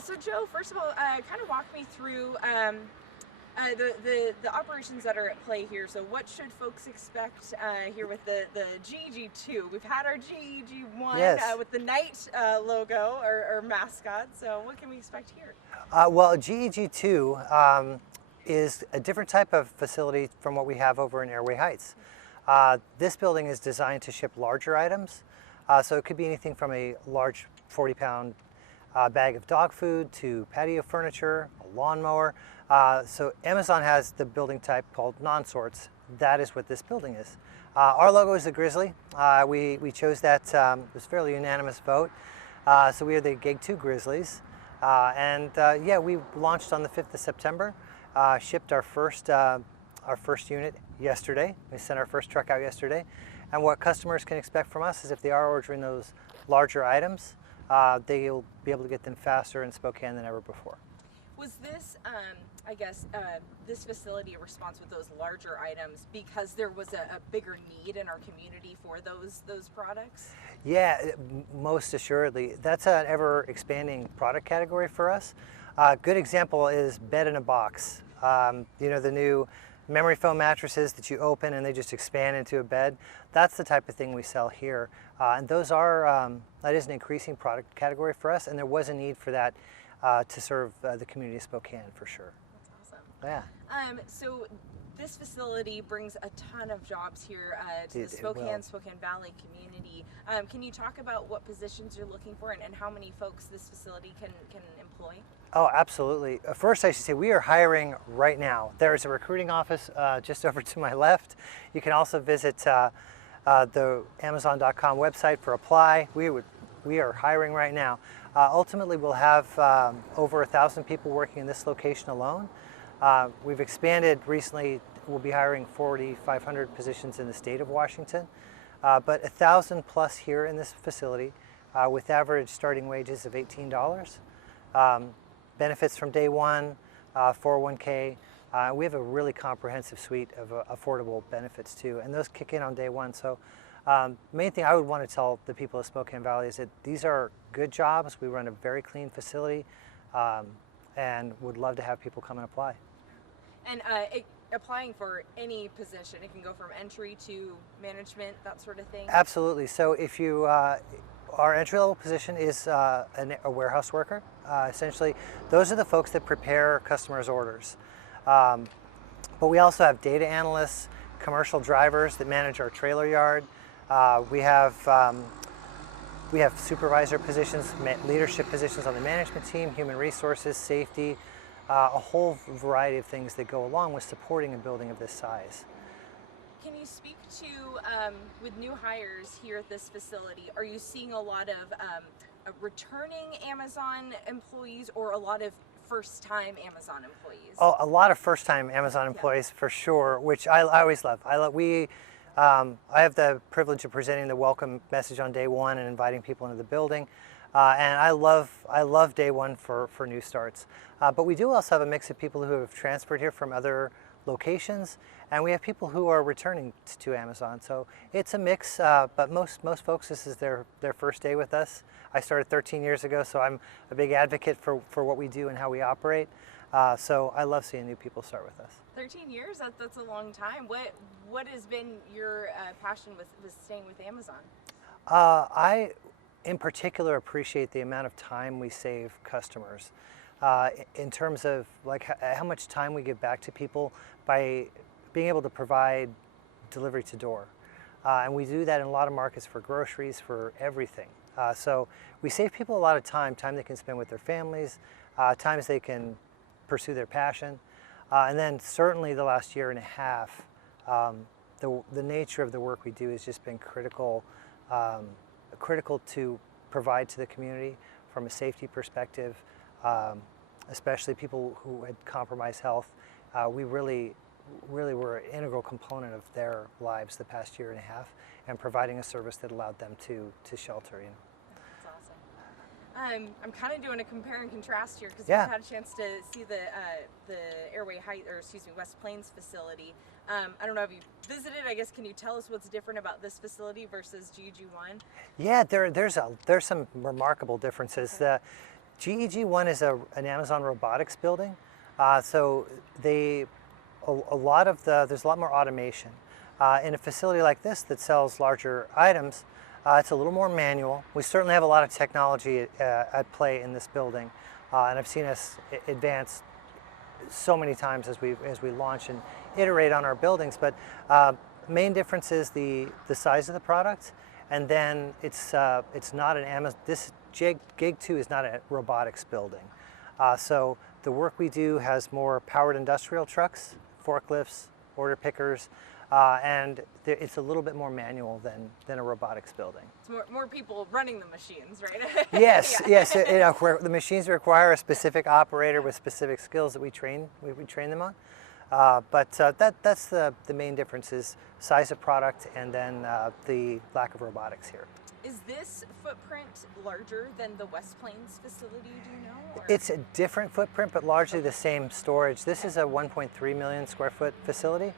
So Joe, first of all, kind of walk me through the operations that are at play here. So what should folks expect here with the GEG2? We've had our GEG1 Yes. with the Knight logo or mascot. So what can we expect here? Well, GEG2 is a different type of facility from what we have over in Airway Heights. This building is designed to ship larger items. So it could be anything from a large 40-pound bag of dog food to patio furniture, a lawnmower. So Amazon has the building type called non-sorts. That is what this building is. Our logo is the grizzly. We chose that, it was a fairly unanimous vote. So we are the Gig 2 Grizzlies. Yeah, we launched on the 5th of September, shipped our first unit yesterday. We sent our first truck out yesterday. And what customers can expect from us is if they are ordering those larger items, they'll be able to get them faster in Spokane than ever before. Was this, I guess, this facility a response with those larger items because there was a bigger need in our community for those products? Yeah, most assuredly. That's an ever-expanding product category for us. Good example is bed in a box. You know, the new memory foam mattresses that you open and they just expand into a bed. That's the type of thing we sell here. And those are, that is an increasing product category for us, and there was a need for that to serve the community of Spokane for sure. That's awesome. Yeah. So this facility brings a ton of jobs here to the Spokane Valley community. Can you talk about what positions you're looking for and how many folks this facility can employ? Oh, absolutely. First, I should say we are hiring right now. There's a recruiting office just over to my left. You can also visit the Amazon.com website for apply. We are hiring right now. Ultimately, we'll have over 1,000 people working in this location alone. We've expanded recently. We'll be hiring 4,500 positions in the state of Washington, but 1,000 plus here in this facility with average starting wages of $18. Benefits from day one, 401k. We have a really comprehensive suite of affordable benefits too, and those kick in on day one. So main thing I would want to tell the people of Spokane Valley is that these are good jobs. We run a very clean facility and would love to have people come and apply. And applying for any position, it can go from entry to management, that sort of thing? Absolutely. So if you, our entry-level position is a warehouse worker. Essentially, those are the folks that prepare customers' orders. But we also have data analysts, commercial drivers that manage our trailer yard. We have supervisor positions, leadership positions on the management team, human resources, safety, a whole variety of things that go along with supporting a building of this size. Can you speak to, with new hires here at this facility, are you seeing a lot of returning Amazon employees or a lot of first-time Amazon employees? Oh, a lot of first-time Amazon employees for sure, which I always love. I have the privilege of presenting the welcome message on day one and inviting people into the building. And I love day one for new starts. But we do also have a mix of people who have transferred here from other locations, and we have people who are returning to Amazon. So it's a mix, but most folks, this is their first day with us. I started 13 years ago, so I'm a big advocate for what we do and how we operate. So I love seeing new people start with us. 13 years? That's a long time. What has been your passion with staying with Amazon? I, in particular, appreciate the amount of time we save customers. In terms of like how much time we give back to people by being able to provide delivery to door. And we do that in a lot of markets for groceries, for everything. So we save people a lot of time they can spend with their families, times they can pursue their passion. And then certainly the last year and a half, the nature of the work we do has just been critical to provide to the community from a safety perspective, especially people who had compromised health. We really were an integral component of their lives the past year and a half, and providing a service that allowed them to shelter. You know. That's awesome. I'm kind of doing a compare and contrast here because Yeah. we've had a chance to see the Airway Heights, or excuse me, West Plains facility. I don't know if you visited. I guess can you tell us what's different about this facility versus GG1? Yeah, there's some remarkable differences. GEG1 is an Amazon robotics building. So there's a lot more automation. In a facility like this that sells larger items, it's a little more manual. We certainly have a lot of technology at play in this building, and I've seen us advance so many times as we launch and iterate on our buildings. But main difference is the size of the product, and then it's not an Amazon. This Gig 2 is not a robotics building. So the work we do has more powered industrial trucks, forklifts, order pickers, and it's a little bit more manual than a robotics building. It's more people running the machines, right? Yes, Yeah. yes. Where the machines require a specific operator with specific skills that we train them on. But that's the main difference is size of product and then the lack of robotics here. Is this footprint larger than the West Plains facility, do you know? Or? It's a different footprint, but largely the same storage. This is a 1.3 million square foot facility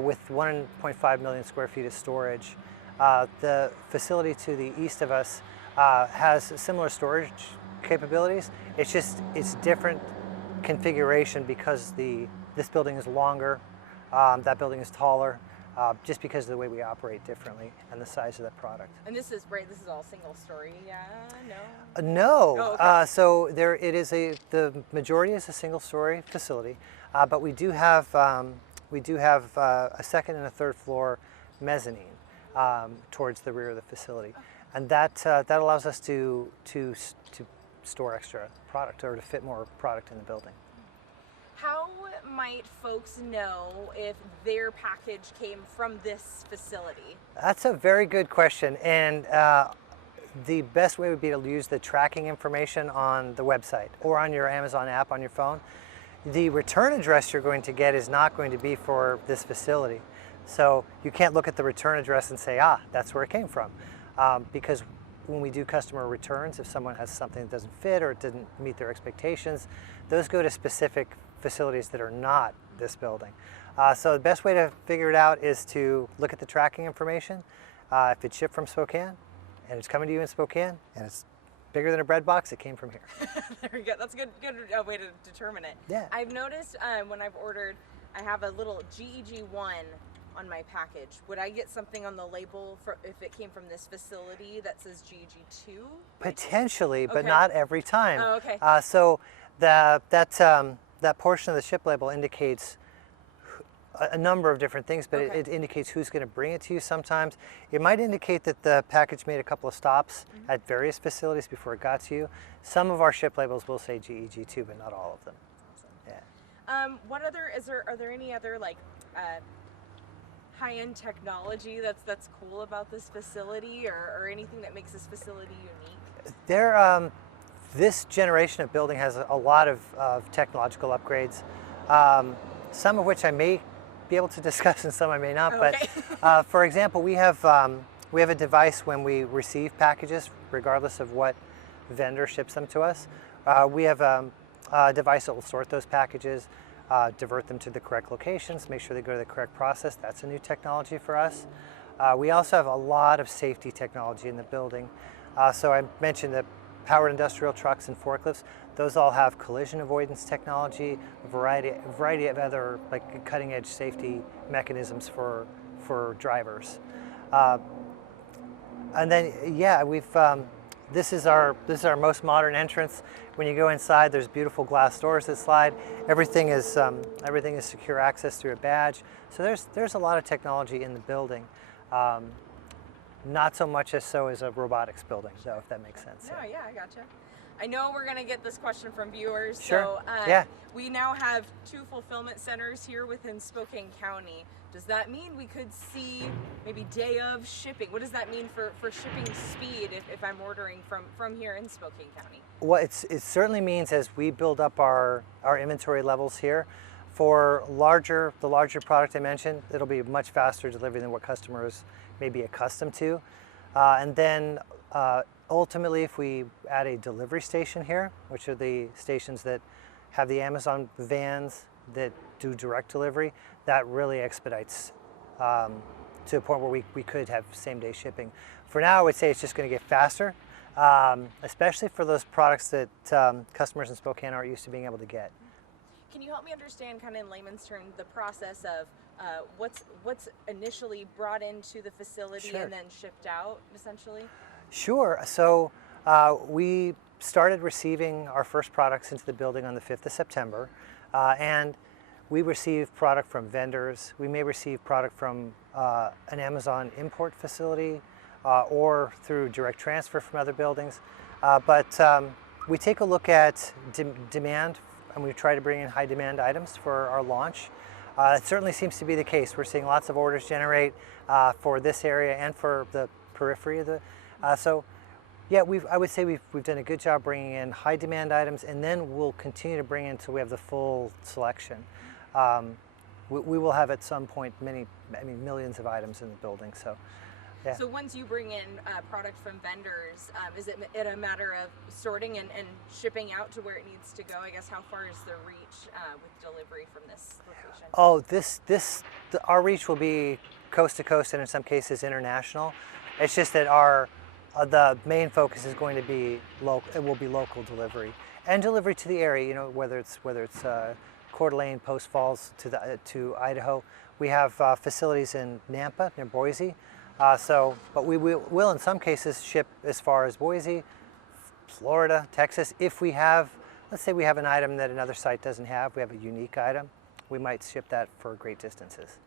with 1.5 million square feet of storage. The facility to the east of us has similar storage capabilities. It's different configuration because this building is longer, that building is taller. Just because of the way we operate differently and the size of the product. And this is all single story, yeah? No? No. Oh, okay. So the majority is a single story facility, but we do have a second and a third floor mezzanine towards the rear of the facility, and that allows us to store extra product or to fit more product in the building. How might folks know if their package came from this facility? That's a very good question, and the best way would be to use the tracking information on the website or on your Amazon app on your phone. The return address you're going to get is not going to be for this facility. So you can't look at the return address and say, that's where it came from. Because when we do customer returns, if someone has something that doesn't fit or it didn't meet their expectations, those go to specific facilities that are not this building. So the best way to figure it out is to look at the tracking information. If it's shipped from Spokane and it's coming to you in Spokane and it's bigger than a bread box, it came from here. There we go. That's a good way to determine it. Yeah. I've noticed when I've ordered, I have a little GEG1 on my package. Would I get something on the label if it came from this facility that says GEG2? Potentially, but Okay. not every time. Oh, okay. So that portion of the ship label indicates a number of different things, but Okay. it indicates who's going to bring it to you sometimes. It might indicate that the package made a couple of stops at various facilities before it got to you. Some of our ship labels will say GEG2, but not all of them. Awesome. Yeah. Are there any other high-end technology that's cool about this facility or anything that makes this facility unique? This generation of building has a lot of technological upgrades, some of which I may be able to discuss and some I may not. Okay. But for example, we have a device when we receive packages, regardless of what vendor ships them to us. We have a device that will sort those packages, divert them to the correct locations, make sure they go to the correct process. That's a new technology for us. We also have a lot of safety technology in the building. So I mentioned the powered industrial trucks and forklifts. Those all have collision avoidance technology, a variety of other cutting edge safety mechanisms for drivers. And then this is our most modern entrance. When you go inside, there's beautiful glass doors that slide. Everything is secure access through a badge. So there's a lot of technology in the building. Not so much as a robotics building, though, if that makes sense. No, yeah, I gotcha. I know we're going to get this question from viewers. Sure. So Yeah. We now have 2 fulfillment centers here within Spokane County. Does that mean we could see maybe day of shipping? What does that mean for shipping speed if I'm ordering from here in Spokane County? Well, it certainly means as we build up our inventory levels here, for the larger product I mentioned, it'll be much faster delivery than what customers may be accustomed to. And then ultimately, if we add a delivery station here, which are the stations that have the Amazon vans that do direct delivery, that really expedites to a point where we could have same-day shipping. For now, I would say it's just going to get faster, especially for those products that customers in Spokane aren't used to being able to get. Can you help me understand, kind of in layman's terms, the process of what's initially brought into the facility Sure. and then shipped out, essentially? Sure. So we started receiving our first products into the building on the 5th of September, and we receive product from vendors. We may receive product from an Amazon import facility or through direct transfer from other buildings. But we take a look at demand, and we try to bring in high demand items for our launch. It certainly seems to be the case. We're seeing lots of orders generate for this area and for the periphery of the. So, yeah, I would say we've done a good job bringing in high demand items, and then we'll continue to bring in until we have the full selection. We will have at some point millions of items in the building. So. Yeah. So once you bring in product from vendors, is it a matter of sorting and shipping out to where it needs to go? I guess how far is the reach with delivery from this location? Oh, our reach will be coast to coast and in some cases international. It's just that the main focus is going to be local. It will be local delivery and delivery to the area. You know, whether it's Coeur d'Alene, Post Falls to Idaho. We have facilities in Nampa near Boise. But we will in some cases ship as far as Boise, Florida, Texas. If we have, let's say we have an item that another site doesn't have, we have a unique item, we might ship that for great distances.